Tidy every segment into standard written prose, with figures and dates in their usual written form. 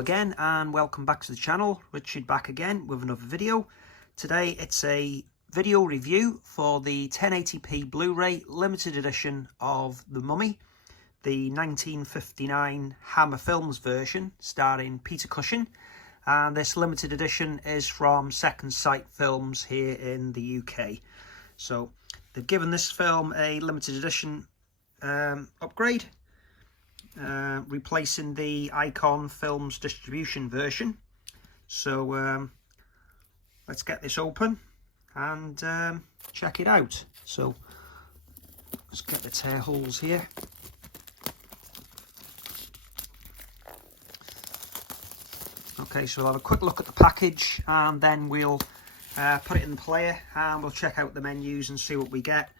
again and welcome back to the channel. Richard back again with another video. Today it's a video review for the 1080p Blu-ray limited edition of The Mummy, the 1959 Hammer Films version starring Peter Cushing, and this limited edition is from SecondSight Films here in the UK. So they've given this film a limited edition upgrade, replacing the Icon Films distribution version. So let's get this open and check it out. So let's get the tear holes here. Okay, so we'll have a quick look at the package and then we'll put it in the player and we'll check out the menus and see what we get.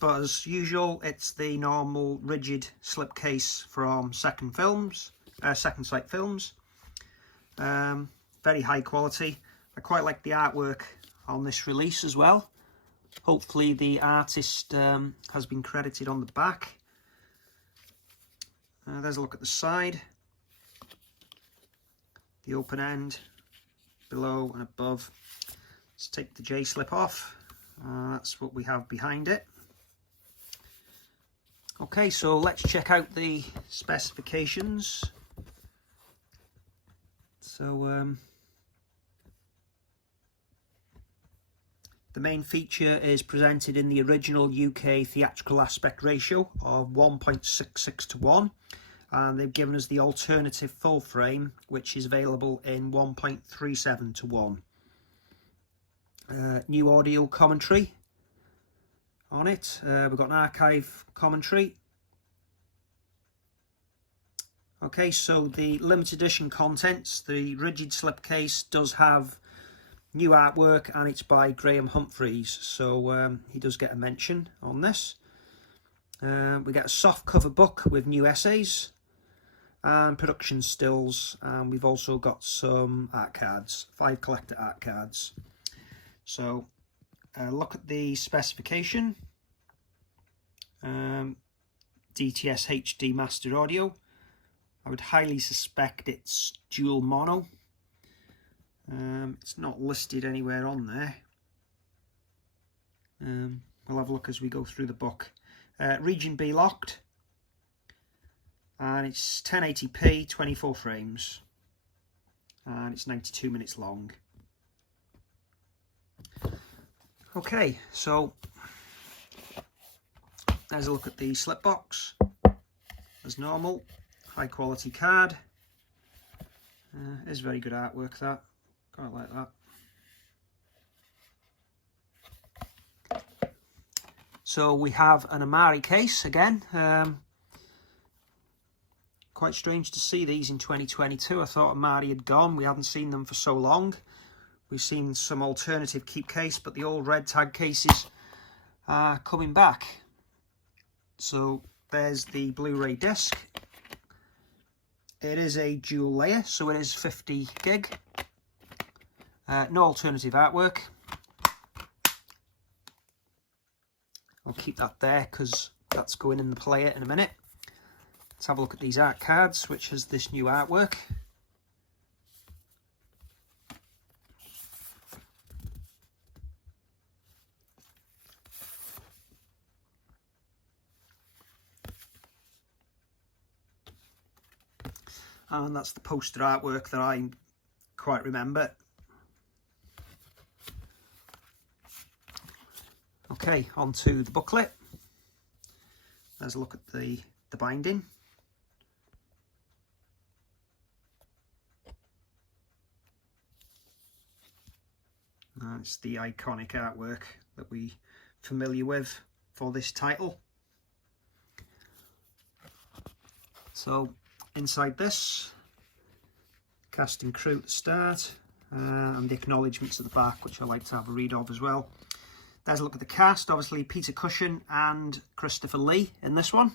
But as usual, it's the normal rigid slipcase from SecondSight Films. Very high quality. I quite like the artwork on this release as well. Hopefully the artist has been credited on the back. There's a look at the side. The open end, below and above. Let's take the J-slip off. That's what we have behind it. Okay, so let's check out the specifications. So the main feature is presented in the original UK theatrical aspect ratio of 1.66 to 1, and they've given us the alternative full frame, which is available in 1.37 to 1. New audio commentary on it. We've got an archive commentary. Okay, so the limited edition contents, the rigid slipcase does have new artwork and it's by Graham Humphreys, so he does get a mention on this. We get a soft cover book with new essays and production stills, and we've also got some art cards, 5 collector art cards. So look at the specification. DTS HD master audio. I would highly suspect it's dual mono. It's not listed anywhere on there. We'll have a look as we go through the book. Region B locked, and it's 1080p, 24 frames, and it's 92 minutes long. Okay, so there's a look at the slip box. As normal, high quality card. Is very good artwork, that. Quite like that. So we have an Amari case again. Quite strange to see these in 2022. I thought Amari had gone. We hadn't seen them for so long. We've seen some alternative keep case, but the old red tag cases are coming back. So there's the Blu-ray disc. It is a dual layer, so it is 50 gig. No alternative artwork. I'll keep that there because that's going in the player in a minute. Let's have a look at these art cards, which has this new artwork. And that's the poster artwork that I quite remember. Okay, on to the booklet. There's a look at the binding. And it's the iconic artwork that we're familiar with for this title. So inside this, cast and crew at the start, and the acknowledgements at the back, which I like to have a read of as well. There's a look at the cast. Obviously Peter Cushing and Christopher Lee in this one.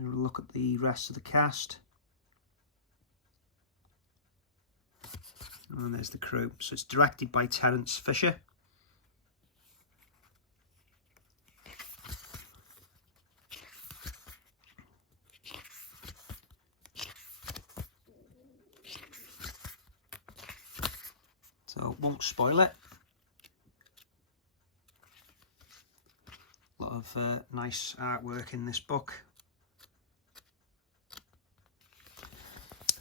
Look at the rest of the cast. And there's the crew. So it's directed by Terence Fisher. so won't spoil it. A lot of nice artwork in this book.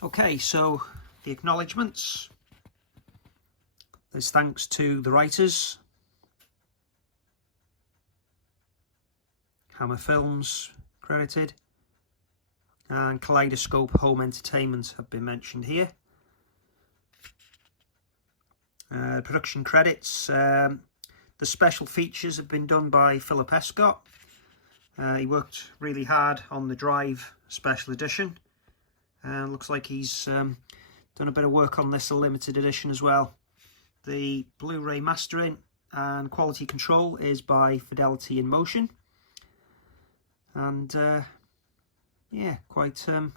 Okay, so the acknowledgements. There's thanks to the writers. Hammer Films credited. And Kaleidoscope Home Entertainment have been mentioned here. Production credits. The special features have been done by Philip Escott. He worked really hard on the Drive Special Edition. Looks like he's done a bit of work on this limited edition as well. The Blu-ray mastering and quality control is by Fidelity in Motion. And yeah, quite a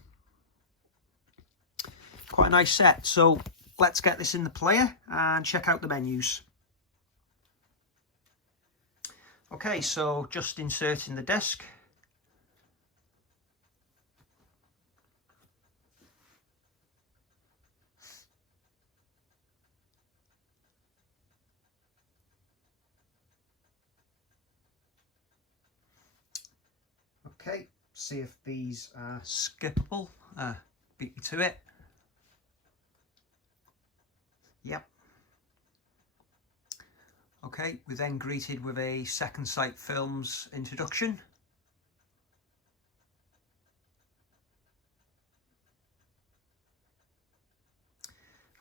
nice set. So let's get this in the player and check out the menus. Okay, so just inserting the disc. Okay, see if these are skippable. Beat me to it. Yep. Okay, we're then greeted with a SecondSight Films introduction.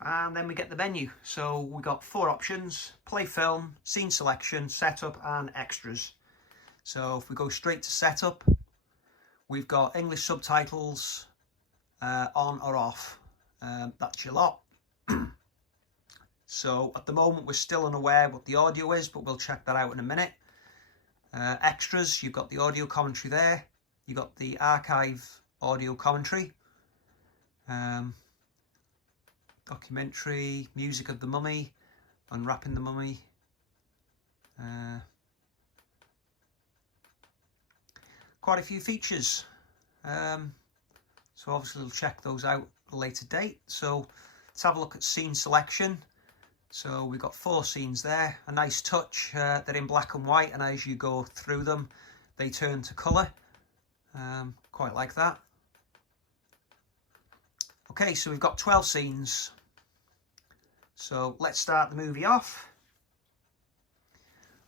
And then we get the menu. So we got 4 options: play film, scene selection, setup and extras. So if we go straight to setup, we've got English subtitles on or off. That's your lot. So at the moment we're still unaware what the audio is, but we'll check that out in a minute. Extras, you've got the audio commentary there. You've got the archive audio commentary. Documentary, music of the mummy, unwrapping the mummy. Quite a few features. So obviously we'll check those out at a later date. So let's have a look at scene selection. So we've got 4 scenes there. A nice touch. They're in black and white, and as you go through them, they turn to colour. Quite like that. Okay, so we've got 12 scenes. So let's start the movie off.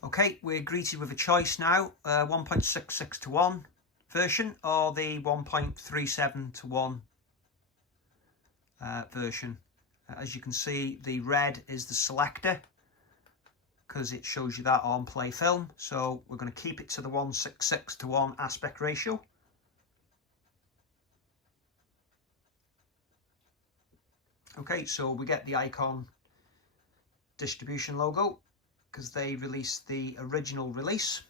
Okay, we're greeted with a choice now. 1.66 to 1 version or the 1.37 to 1 version. As you can see, the red is the selector because it shows you that on play film. So we're going to keep it to the 1.66 to 1 aspect ratio. Okay, so we get the Icon distribution logo because they released the original release.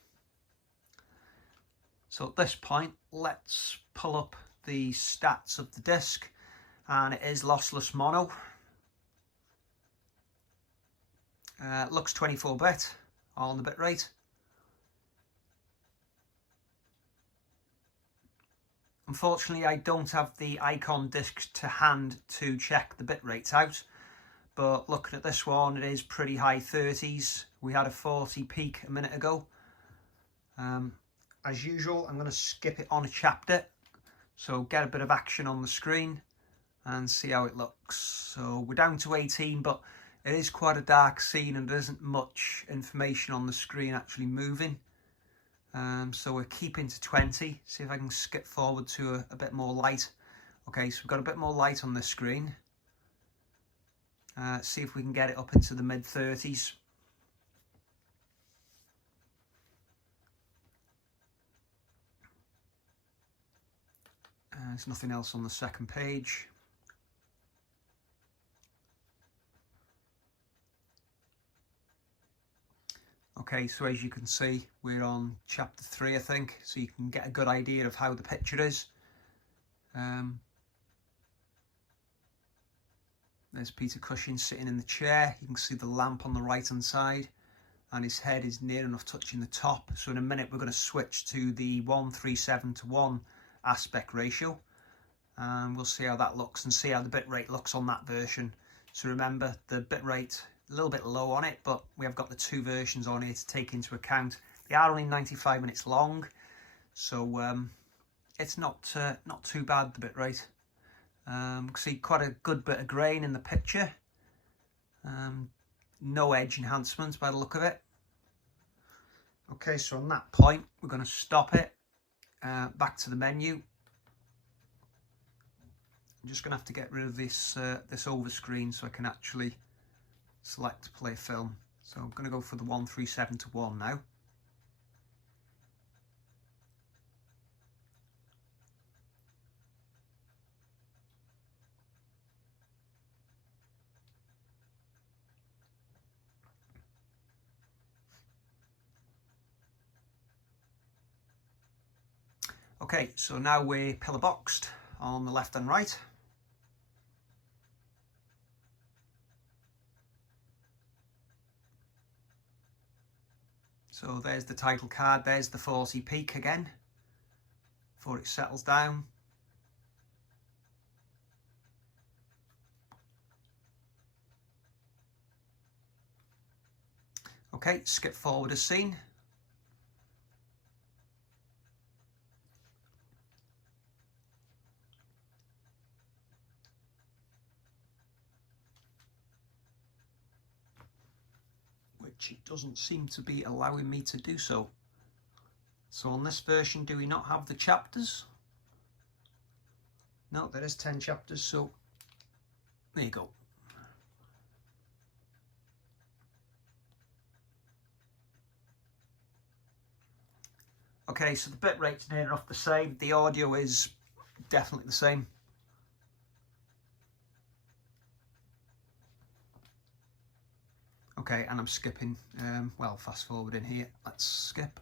So at this point, let's pull up the stats of the disc, and it is lossless mono. Looks 24-bit on the bitrate. Unfortunately, I don't have the Icon disc to hand to check the bitrate out, but looking at this one, it is pretty high 30s. We had a 40 peak a minute ago. As usual, I'm going to skip it on a chapter, so get a bit of action on the screen and see how it looks. So we're down to 18, but it is quite a dark scene and there isn't much information on the screen actually moving. So we're keeping to 20. See if I can skip forward to a bit more light. Okay, so we've got a bit more light on this screen. See if we can get it up into the mid-30s. There's nothing else on the second page. Okay, so as you can see, we're on chapter 3, I think, so you can get a good idea of how the picture is. There's Peter Cushing sitting in the chair. You can see the lamp on the right hand side, and his head is near enough touching the top. So in a minute we're going to switch to the 1.37 to 1 aspect ratio, and we'll see how that looks and see how the bitrate looks on that version. So remember, the bitrate a little bit low on it, but we have got the two versions on here to take into account. They are only 95 minutes long, so it's not too bad, the bitrate. You can see quite a good bit of grain in the picture. No edge enhancement by the look of it. Okay, so on that point, we're going to stop it. Back to the menu. I'm just going to have to get rid of this this over screen so I can actually select play film. So I'm going to go for the 1:37:1 now. Okay, so now we're pillar boxed on the left and right. So there's the title card, there's the 40 peak again, before it settles down. Okay, skip forward a scene. Which it doesn't seem to be allowing me to do so. So on this version, do we not have the chapters? No, there is 10 chapters, so there you go. Okay, so the bitrate's near enough the same. The audio is definitely the same. Okay, and I'm skipping, well, fast forward in here. Let's skip.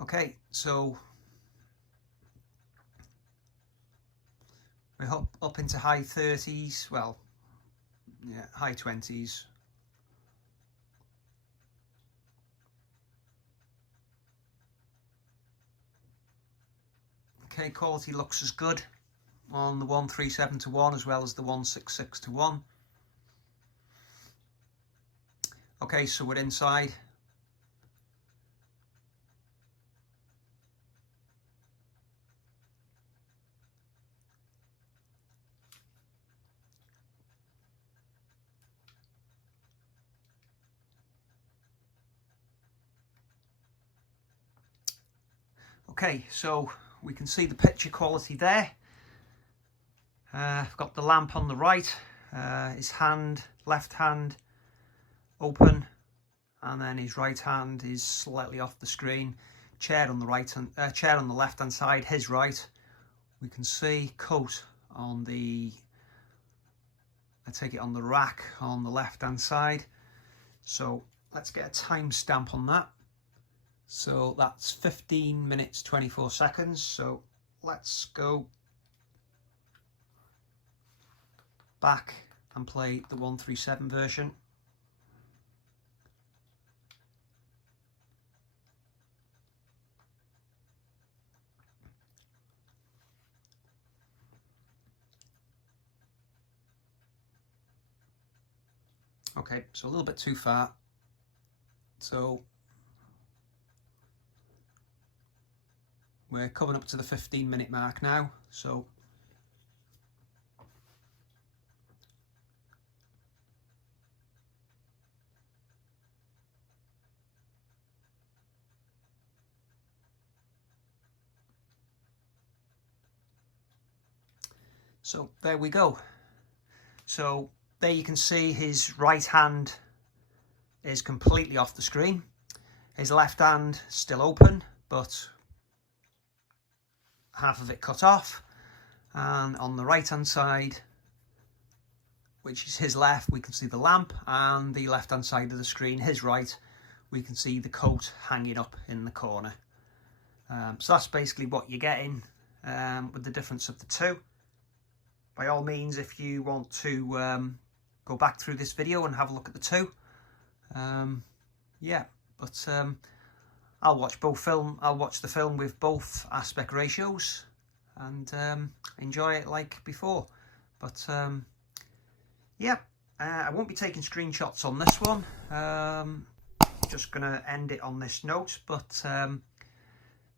Okay, so we're up into high 30s, well, yeah, high 20s. Okay, quality looks as good on the 1:37:1 as well as the 1:66:1. Okay, so we're inside. Okay, so we can see the picture quality there. I've got the lamp on the right, his hand, left hand open, and then his right hand is slightly off the screen. Chair on the right and chair on the left hand side, his right. We can see coat on the, I take it on the rack on the left hand side. So let's get a timestamp on that. So that's 15 minutes 24 seconds. So let's go back and play the 1:37 version. Okay, so a little bit too far. So we're coming up to the 15-minute mark now. So there we go. So there you can see his right hand is completely off the screen. His left hand still open, but half of it cut off. And on the right hand side, which is his left, we can see the lamp, and the left hand side of the screen, his right, we can see the coat hanging up in the corner. So that's basically what you're getting with the difference of the two. By all means, if you want to go back through this video and have a look at the two, yeah, but I'll watch the film with both aspect ratios and enjoy it like before. But yeah, I won't be taking screenshots on this one. Just going to end it on this note, but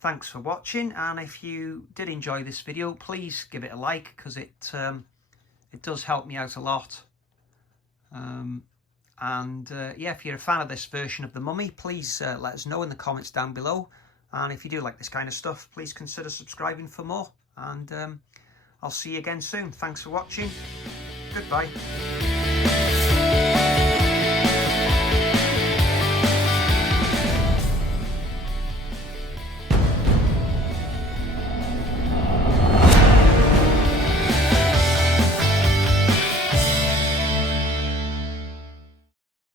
thanks for watching, and if you did enjoy this video, please give it a like, because it does help me out a lot. Yeah, if you're a fan of this version of The Mummy, please let us know in the comments down below, and if you do like this kind of stuff, please consider subscribing for more, and I'll see you again soon. Thanks for watching. Goodbye.